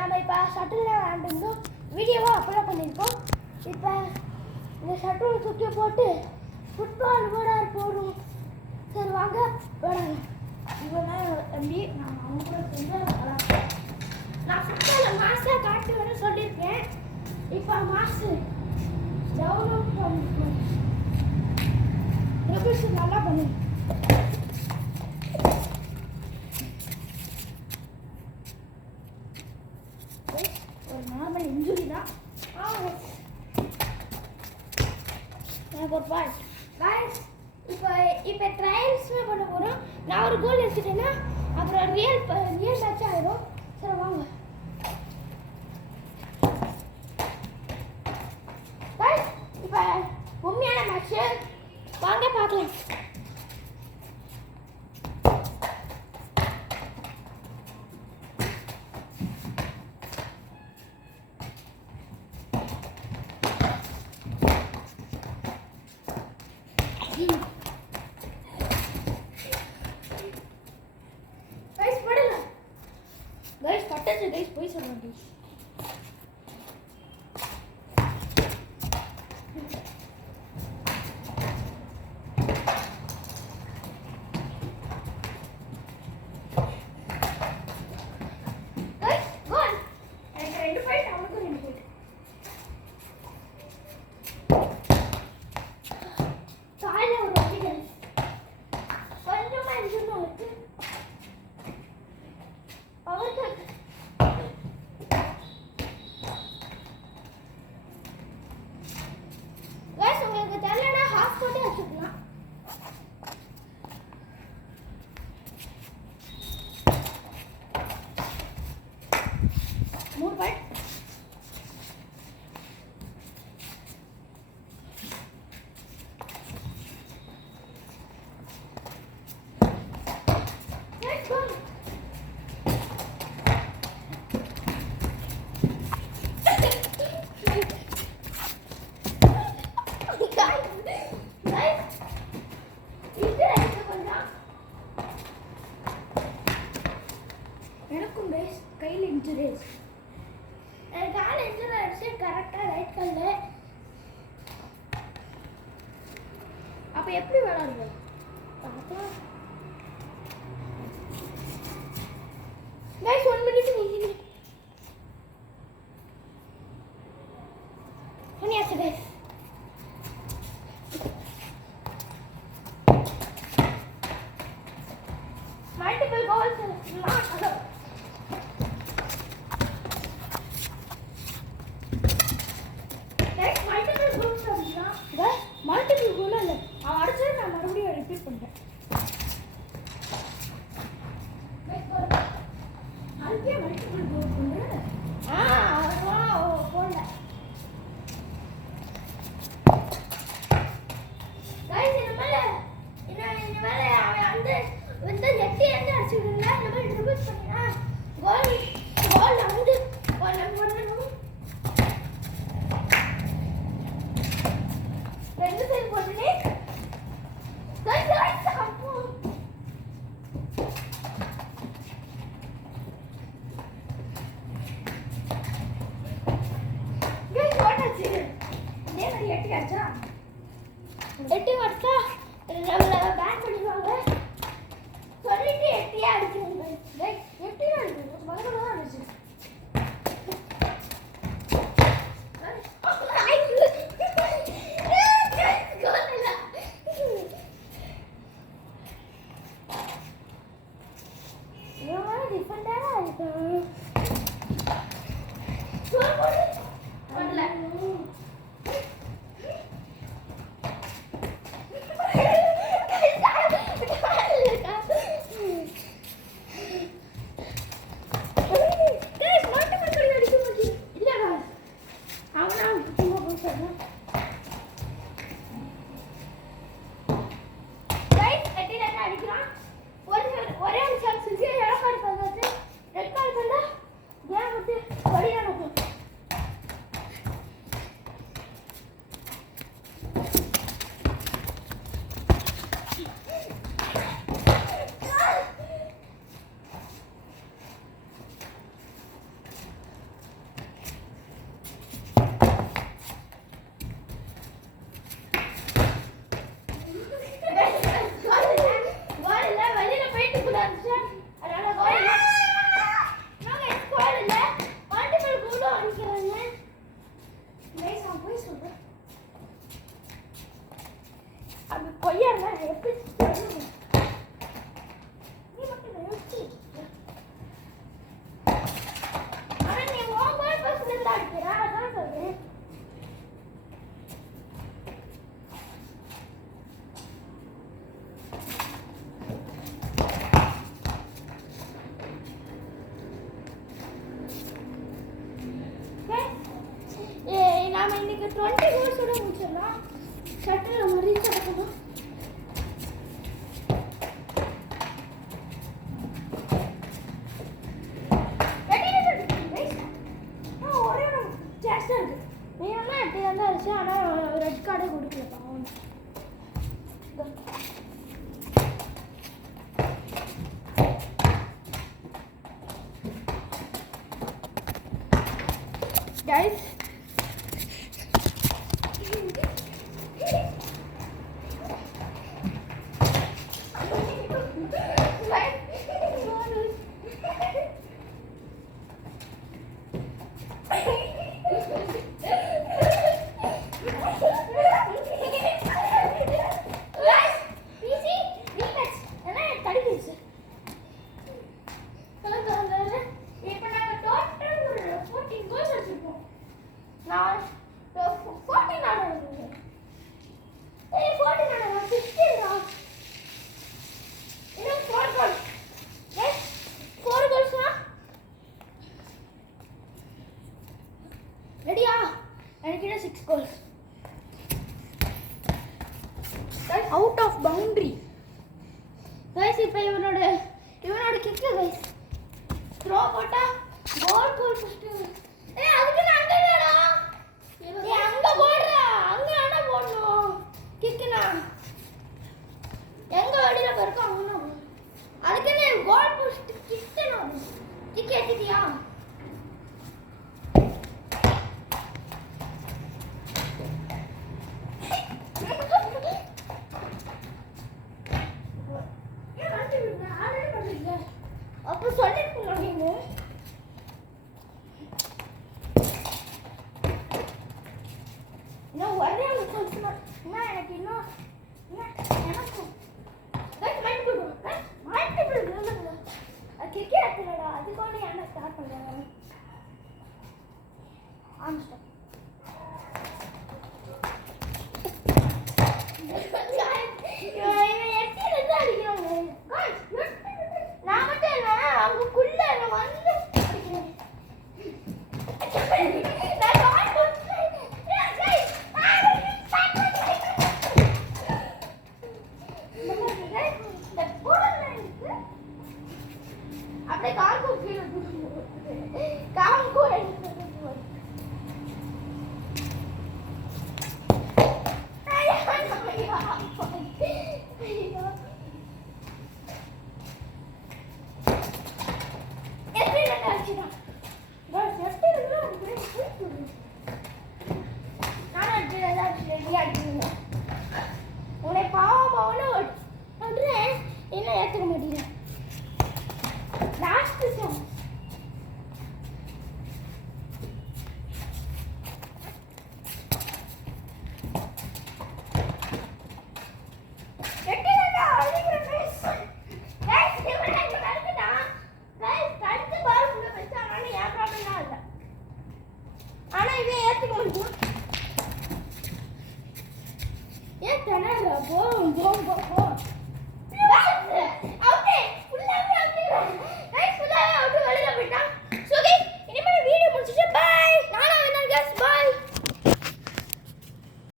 நாம் இப்போ ஷட்டில் விளையாண்டுருந்தோம், வீடியோவாக அப்லோட் பண்ணியிருக்கோம். இப்போ இந்த ஷட்டில் தூக்கி போட்டு ஃபுட்பால் விளையாட போகிறோம். சரி வாங்க விளையாடலாம். இவ்வளோ தம்பி நான் அவங்க கூட சேர்ந்து விளையாடலாம். நான் ஃபுட்பாலை மாசாக காட்டுவேன்னு சொல்லியிருக்கேன். இப்போ மாசு டவுன்லோட் பண்ணிருக்கேன். ரெபியூஷன் நல்லா பண்ணு. ஒரு நார்மல் இன்ஜுரி தான். எனக்கு ஒரு பால் பாய்ஸ். இப்போ ட்ரையல்ஸ்மே பண்ண போகிறோம். நான் ஒரு கோல் எடுத்துட்டேன்னா அப்புறம் ரியல் மேட்ச் ஆகிடும். சரி வாங்க பாய்ஸ், இப்போ உண்மையான மேட்ச்சு வாங்க பார்க்கலாம். கைஸ் படுங்க. கைஸ் பட்டச்சு கைஸ் போய் சொல்லுங்க கைஸ். கைஸ் கோல். எனக்கு 2 பாயிண்ட், அவனுக்கு 2 பாயிண்ட். காலைல ஒரு வாட்டி கைஸ் கொஞ்சமா இன்ஜுரி இருக்கு. அவருக்கு கைஸ் உங்களுக்கு தெரியலனா ஹாஃப் கோட்டே வச்சுக்கலாம். மூணு பாயிண்ட். கைஸ் கோல். எனக்கும் பேஸ் கையில் இன்ஜுரிஸ். எனக்கு கால் இன்ஜுரி ஆயிடுச்சு கரெக்டாக ரைட் காலில். அப்போ எப்படி விளாடுவோம் பார்க்கலாம். கைஸ் 1 மினிட் நீங்க பண்ணியாச்சு guys. Multiple goals multiple goals அடிக்கலாம். மல்டிபிள் கோல் இல்லை, அவன் அடிச்சது நான் மறுபடியும் ரிப்பீட் பண்ணுறேன். அதுக்கே மல்டிபிள் கோல் பண்ணு. அவன் போடல. கைஸ் இந்த மேலே அவன் வந்து எட்டி எங்கே அடிச்சுடுங்க. இந்த மாதிரி ட்ரிபிள் பண்ணினா கோல் வந்து பண்ணணும். 2 சைடு போட்டுனே கைஸ் அப்போ கைஸ் ஓட்டாச்சு. நேரா எட்டி அடிச்சா நம்மள பேன் பண்ணிடுவாங்க சொல்லிட்டு எட்டியே அடிக்கணும். கைஸ் எட்டியே அடிக்கணும், மகனோட தான் அடிச்சு. ஒரே நிமிஷம் சிசியா எடப்பாடி பண்றது ரெட் கார்டு பண்ணா கேம் விட்டு படியா நடக்கும். நான் எப்படி சொல்லுவேன்? நீ மட்டும் யோசிச்சு. ஆனா நீ உன் கோல் போஸ்ட்ல இருந்து அடிக்கிற, அதான் சொல்றேன். நாம இன்னைக்கு 20 கோல்ஸோட முடிச்சிடலாம். ஷட்டில் நம்ம ரீச் ஆகணும். ஒரே ஒரு சேஸ் இருக்கு. வேணும்னா எப்படி தான் இருந்துச்சு, ஆனால் ரெட் கார்டே கொடுக்கலப்பா. கைஸ் ரெடியா? எனக்கு 6 goals. Out of boundary. Guys இப்போ இவனோட கிக் கைஸ். த்ரோ போட்டா கோல் ஃபர்ஸ்ட். அதுக்கு நான் அங்க இல்லடா. நீ அங்க போடுறா. அங்க ஆனா போடணும். கிக்னா எங்க வடில பறக்க அங்க. அதுக்கு நீ கோல் போஸ்ட் கிட்டணும். கிக் ஏத்திட்டியா? அப்போ சொல்லிருக்கணும் நீங்க. இன்னும் ஒரே ஒரு சொல்லுங்க. எனக்கு இன்னும் எனக்கு கிரிக்கெட் எடுத்துடா. அதுக்கான என்ன ஸ்டார்ட் பண்ணுறாங்க. ஆரம்பிச்சிட்டோம். நான் மட்டும் இல்லை, அவங்களுக்குள்ள வந்து அடிக்கிறேன். அப்படியே கால்கூ கீழே கால்கூ உன்னை பாவமான என்ன ஏற்றுக்க முடியல. லாஸ்ட் சாங் ஆனா இவன் ஏற்றுக்க முடியும். ஏன் திணற? போகும் போகும் போகும்.